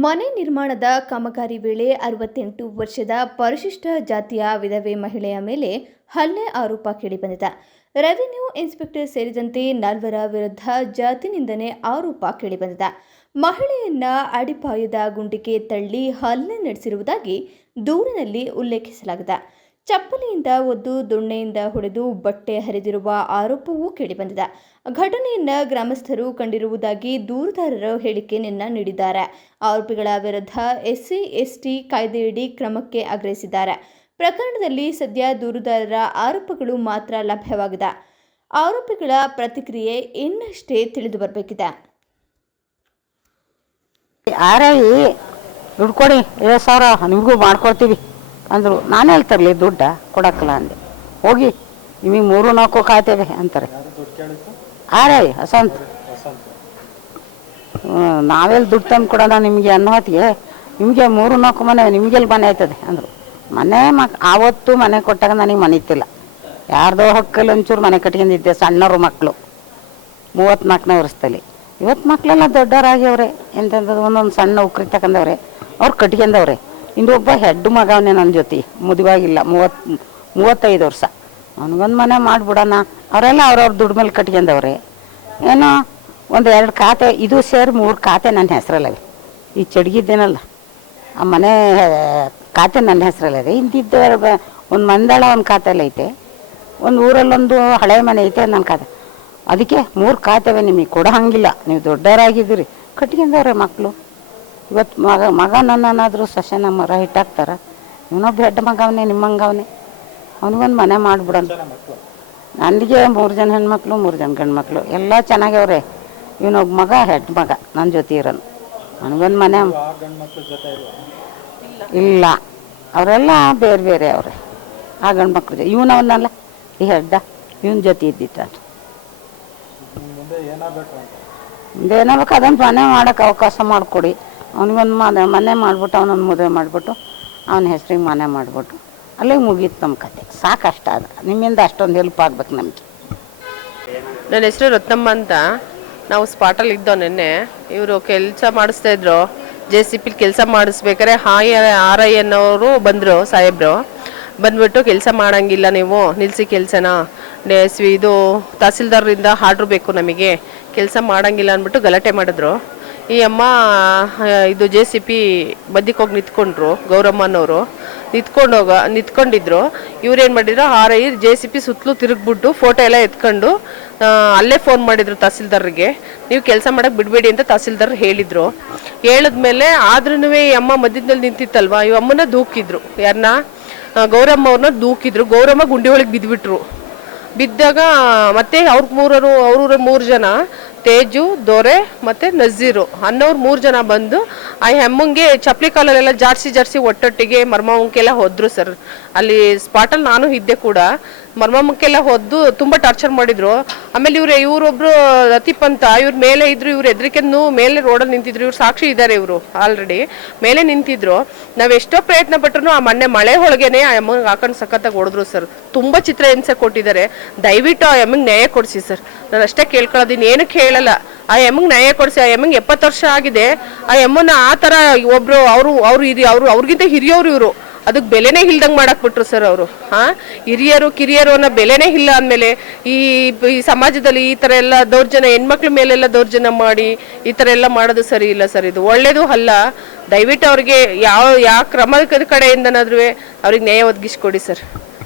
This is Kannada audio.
ಮನೆ ನಿರ್ಮಾಣದ ಕಾಮಗಾರಿ ವೇಳೆ 68 ವರ್ಷದ ಪರಿಶಿಷ್ಟ ಜಾತಿಯ ವಿಧವೆ ಮಹಿಳೆಯ ಮೇಲೆ ಹಲ್ಲೆ ಆರೋಪ ಕೇಳಿಬಂದಿದೆ. ರೆವಿನ್ಯೂ ಇನ್ಸ್ಪೆಕ್ಟರ್ ಸೇರಿದಂತೆ 4ರ ವಿರುದ್ಧ ಜಾತಿ ನಿಂದನೆ ಆರೋಪ ಕೇಳಿಬಂದಿದೆ. ಮಹಿಳೆಯನ್ನ ಅಡಿಪಾಯದ ಗುಂಡಿಗೆ ತಳ್ಳಿ ಹಲ್ಲೆ ನಡೆಸಿರುವುದಾಗಿ ದೂರಿನಲ್ಲಿ ಉಲ್ಲೇಖಿಸಲಾಗಿದೆ. ಚಪ್ಪಲಿಯಿಂದ ಒದ್ದು ದೊಣ್ಣೆಯಿಂದ ಹೊಡೆದು ಬಟ್ಟೆ ಹರಿದಿರುವ ಆರೋಪವೂ ಕೇಳಿಬಂದಿದೆ. ಘಟನೆಯನ್ನ ಗ್ರಾಮಸ್ಥರು ಕಂಡಿರುವುದಾಗಿ ದೂರುದಾರರ ಹೇಳಿಕೆಯನ್ನ ನೀಡಿದ್ದಾರೆ. ಆರೋಪಿಗಳ ವಿರುದ್ಧ ಎಸ್ಸಿ ಎಸ್ಟಿ ಕಾಯ್ದೆಯಡಿ ಕ್ರಮಕ್ಕೆ ಆಗ್ರಹಿಸಿದ್ದಾರೆ. ಪ್ರಕರಣದಲ್ಲಿ ಸದ್ಯ ದೂರುದಾರರ ಆರೋಪಗಳು ಮಾತ್ರ ಲಭ್ಯವಾಗಿದೆ. ಆರೋಪಿಗಳ ಪ್ರತಿಕ್ರಿಯೆ ಇನ್ನಷ್ಟೇ ತಿಳಿದು ಬರಬೇಕಿದೆ. ದುಡ್ಡು ಕೊಡಿ 70,000 ನಿಮಗೂ ಮಾಡ್ಕೊಡ್ತೀವಿ ಅಂದರು. ನಾನು ಹೇಳ್ತಾರಲಿ ದುಡ್ಡ ಕೊಡಕ್ಕಲ್ಲ ಅಂದೆ. ಹೋಗಿ ನಿಮಗೆ 3-4 ಕಾಯ್ತೇವೆ ಅಂತಾರೆ. ವಸಂತ್ ನಾವೆಲ್ಲಿ ದುಡ್ಡು ತಂದು ಕೊಡೋಣ ನಿಮಗೆ ಅನ್ನೋ ಹೊತ್ತಿಗೆ ನಿಮಗೆ 3-4 ಮನೆ ನಿಮಗೆಲ್ಲಿ ಮನೆ ಆಯ್ತದೆ ಅಂದರು. ಮನೆ ಆವತ್ತು ಮನೆ ಕೊಟ್ಟಾಗ ನನಗೆ ಮನೆ ಇತ್ತಿಲ್ಲ. ಯಾರ್ದೋ ಹಕ್ಕಲ್ಲಿ ಒಂಚೂರು ಮನೆ ಕಟ್ಕೊಂಡಿದ್ದೆ. ಸಣ್ಣವರು ಮಕ್ಕಳು 34ನೇ ವರ್ಷದಲ್ಲಿ. ಇವತ್ತು ಮಕ್ಕಳೆಲ್ಲ ದೊಡ್ಡವರಾಗ್ಯವ್ರೆ. ಎಂತಂದ್ರೆ ಒಂದೊಂದು ಸಣ್ಣ ಉಕ್ರಿ ತಗೊಂಡವ್ರೆ. ಅವ್ರು ಕಟ್ಕೊಂಡವ್ರೆ. ಇನ್ನೊಬ್ಬ ಹೆಡ್ಡು ಮಗವನೇ ನನ್ನ ಜೊತೆ ಮದುವಾಗಿಲ್ಲ. 35 ವರ್ಷ. ಅವನಿಗೊಂದು ಮನೆ ಮಾಡಿಬಿಡೋಣ. ಅವರೆಲ್ಲ ಅವ್ರವ್ರ ದುಡ್ಡು ಮೇಲೆ ಕಟ್ಕೊಂಡವ್ರೆ. ಏನೋ 1-2 ಖಾತೆ ಇದು ಸೇರಿ 3 ಖಾತೆ ನನ್ನ ಹೆಸರಲ್ಲವೆ. ಈ ಚಡ್ಗಿದ್ದೇನಲ್ಲ ಆ ಮನೆ ಖಾತೆ ನನ್ನ ಹೆಸರಲ್ಲದೆ. ಇಂತಿದ್ದ ಒಂದು ಮಂದಳ ಒಂದು ಖಾತೆಯಲ್ಲಿ ಐತೆ. ಒಂದು ಊರಲ್ಲೊಂದು ಹಳೆ ಮನೆ ಐತೆ ನನ್ನ ಖಾತೆ. ಅದಕ್ಕೆ 3 ಖಾತೆವೆ ನಿಮಗೆ ಕೊಡೋ ಹಂಗಿಲ್ಲ. ನೀವು ದೊಡ್ಡವರಾಗಿದ್ದೀರಿ. ಕಟ್ಕೊಂಡವ್ರೆ ಮಕ್ಕಳು. ಇವತ್ತು ಮಗ ನನ್ನನ್ನಾದರೂ ಸಸ್ಯನ ಮರ ಹಿಟ್ಟಾಕ್ತಾರ. ಇವನೊಬ್ಬ ಹೆಡ್ಡ ಮಗವನೇ ನಿಮ್ಮಂಗವನೇ. ಅವನಿಗೊಂದು ಮನೆ ಮಾಡಿಬಿಡೋಣ. ನನಗೆ 3 ಜನ ಹೆಣ್ಮಕ್ಳು 3 ಜನ ಗಂಡು ಮಕ್ಕಳು ಎಲ್ಲ ಚೆನ್ನಾಗವ್ರೆ. ಇವನೊಬ್ಬ ಮಗ ಹೆಡ್ ಮಗ ನನ್ನ ಜೊತೆ ಇರೋನು. ನನಗೊಂದು ಮನೆ ಇಲ್ಲ. ಅವರೆಲ್ಲ ಬೇರೆ ಬೇರೆ ಅವ್ರೆ. ಆ ಗಂಡು ಮಕ್ಕಳು ಇವನವನ್ನಲ್ಲ ಈ ಹೆಡ್ಡ ಇವನ ಜೊತೆ ಇದ್ದಿತ್ತು. ಮುಂದೆ ಏನಾಗಬೇಕು ಅದನ್ನು ಮನೆ ಮಾಡೋಕ್ಕೆ ಅವಕಾಶ ಮಾಡಿಕೊಡಿ. ಅವನಿಗೊಂದು ಮನೆ ಮಾಡಿಬಿಟ್ಟು ಅವನೊಂದು ಮದುವೆ ಮಾಡಿಬಿಟ್ಟು ಅವನ ಹೆಸ್ರಿಗೆ ಮನೆ ಮಾಡಿಬಿಟ್ಟು ಅಲ್ಲಿಗೆ ಮುಗೀತು ನಮ್ಮ ಕತೆ. ಸಾಕಷ್ಟ ಅದು. ನಿಮ್ಮಿಂದ ಅಷ್ಟೊಂದು ಹೆಲ್ಪ್ ಆಗ್ಬೇಕು ನಮಗೆ. ನನ್ನ ಹೆಸರು ರತ್ನಮ್ಮ ಅಂತ. ನಾವು ಸ್ಪಾಟಲ್ಲಿ ಇದ್ದೋ. ನಿನ್ನೆ ಇವರು ಕೆಲಸ ಮಾಡಿಸ್ತಾಯಿದ್ರು. JCP ಕೆಲಸ ಮಾಡಿಸ್ಬೇಕಾದ್ರೆ RI ಅನ್ನೋರು ಬಂದರು. ಸಾಹೇಬ್ರು ಬಂದ್ಬಿಟ್ಟು ಕೆಲಸ ಮಾಡೋಂಗಿಲ್ಲ, ನೀವು ನಿಲ್ಲಿಸಿ ಕೆಲಸನ, ಇದು ತಹಸೀಲ್ದಾರ್ರಿಂದ ಆರ್ಡ್ರ್ ಬೇಕು ನಮಗೆ, ಕೆಲಸ ಮಾಡೋಂಗಿಲ್ಲ ಅಂದ್ಬಿಟ್ಟು ಗಲಾಟೆ ಮಾಡಿದ್ರು. ಈ ಅಮ್ಮ ಇದು JCP ಬದಿಗೆ ಹೋಗಿ ನಿಂತ್ಕೊಂಡ್ರು. ಗೌರಮ್ಮನವರು ನಿಂತ್ಕೊಂಡಿದ್ರು. ಇವ್ರೇನು ಮಾಡಿದ್ರು, RI JCP ಸುತ್ತಲೂ ತಿರುಗ್ಬಿಟ್ಟು ಫೋಟೋ ಎಲ್ಲ ಎತ್ಕೊಂಡು ಅಲ್ಲೇ ಫೋನ್ ಮಾಡಿದ್ರು ತಹಸೀಲ್ದಾರ್ರಿಗೆ. ನೀವು ಕೆಲಸ ಮಾಡೋಕ್ಕೆ ಬಿಡಬೇಡಿ ಅಂತ ತಹಸೀಲ್ದಾರ್ ಹೇಳಿದರು. ಹೇಳಿದ್ಮೇಲೆ ಆದ್ರೂ ಈ ಅಮ್ಮ ಮಧ್ಯದಲ್ಲಿ ನಿಂತಿತ್ತಲ್ವ, ಈ ಅಮ್ಮನ ದೂಕಿದ್ರು. ಯಾರನ್ನ? ಗೌರಮ್ಮ ಅವ್ರನ್ನ ದೂಕಿದ್ರು. ಗೌರಮ್ಮ ಗುಂಡಿ ಒಳಗೆ ಬಿದ್ದುಬಿಟ್ರು. ಬಿದ್ದಾಗ ಮತ್ತೆ ಅವ್ರ 3 ಜನ, ತೇಜು, ದೊರೆ ಮತ್ತು ನಜೀರು ಅನ್ನೋರು 3 ಜನ ಬಂದು ಆ ಹೆಮ್ಮಂಗೆ ಚಪ್ಪಲಿ ಕಾಲಲ್ಲೆಲ್ಲ ಜಾಡ್ಸಿ ಒಟ್ಟೊಟ್ಟಿಗೆ ಮರ್ಮಮ್ಮಕ್ಕೆಲ್ಲ ಹೋದ್ರು ಸರ್. ಅಲ್ಲಿ ಸ್ಪಾಟಲ್ಲಿ ನಾನು ಇದ್ದೆ ಕೂಡ. ಮರ್ಮಮ್ಮಕ್ಕೆಲ್ಲ ಹೊದ್ದು ತುಂಬ ಟಾರ್ಚರ್ ಮಾಡಿದ್ರು. ಆಮೇಲೆ ಇವರೊಬ್ರು ಲತೀಫ್ ಅಂತ ಇವ್ರ ಮೇಲೆ ಇದ್ರು. ಇವ್ರು ಹೆದರಿಕೆಂದು ಮೇಲೆ ರೋಡಲ್ಲಿ ನಿಂತಿದ್ರು. ಇವ್ರು ಸಾಕ್ಷಿ ಇದ್ದಾರೆ. ಇವರು ಆಲ್ರೆಡಿ ಮೇಲೆ ನಿಂತಿದ್ರು. ನಾವೆಷ್ಟೋ ಪ್ರಯತ್ನ ಪಟ್ಟರು ಆ ಮಳೆ ಒಳಗೇನೆ ಆ ಅಮ್ಮಂಗೆ ಹಾಕೊಂಡು ಸಖತ್ತಾಗಿ ಹೊಡೆದ್ರು ಸರ್. ತುಂಬ ಚಿತ್ರ ಹಿಂಸೆ ಕೊಟ್ಟಿದ್ದಾರೆ. ದಯವಿಟ್ಟು ಆ ಅಮ್ಮಂಗೆ ನ್ಯಾಯ ಕೊಡಿಸಿ ಸರ್. ನಾನು ಅಷ್ಟೇ ಕೇಳ್ಕೊಳ್ಳೋದಿನ್ನು, ಏನಕ್ಕೆ ಹೇಳಲ್ಲ. ಆ ಎಮ್ಮಂಗೆ ನ್ಯಾಯ ಕೊಡಿಸಿ. ಆ ಎಮ್ಮಂಗೆ 70 ವರ್ಷ ಆಗಿದೆ. ಆ ಎಮ್ಮನ ಆ ಥರ ಒಬ್ರು ಅವ್ರಿಗಿಂತ ಹಿರಿಯವರು ಇವರು. ಅದಕ್ಕೆ ಬೆಲೆನೇ ಇಲ್ದಂಗೆ ಮಾಡಾಕ್ಬಿಟ್ರು ಸರ್ ಅವರು. ಹಿರಿಯರು ಕಿರಿಯರು ಅನ್ನೋ ಬೆಲೆನೇ ಇಲ್ಲ ಅಂದಮೇಲೆ ಈ ಸಮಾಜದಲ್ಲಿ ಈ ಥರ ಎಲ್ಲ ದೌರ್ಜನ್ಯ, ಹೆಣ್ಮಕ್ಳ ಮೇಲೆಲ್ಲ ದೌರ್ಜನ್ಯ ಮಾಡಿ ಈ ಥರ ಎಲ್ಲ ಮಾಡೋದು ಸರಿ ಇಲ್ಲ ಸರ್. ಇದು ಒಳ್ಳೇದು ಅಲ್ಲ. ದಯವಿಟ್ಟು ಅವ್ರಿಗೆ ಯಾವ ಕ್ರಮದ ಕಡೆಯಿಂದನಾದ್ರೂ ಅವ್ರಿಗೆ ನ್ಯಾಯ ಒದಗಿಸ್ಕೊಡಿ ಸರ್.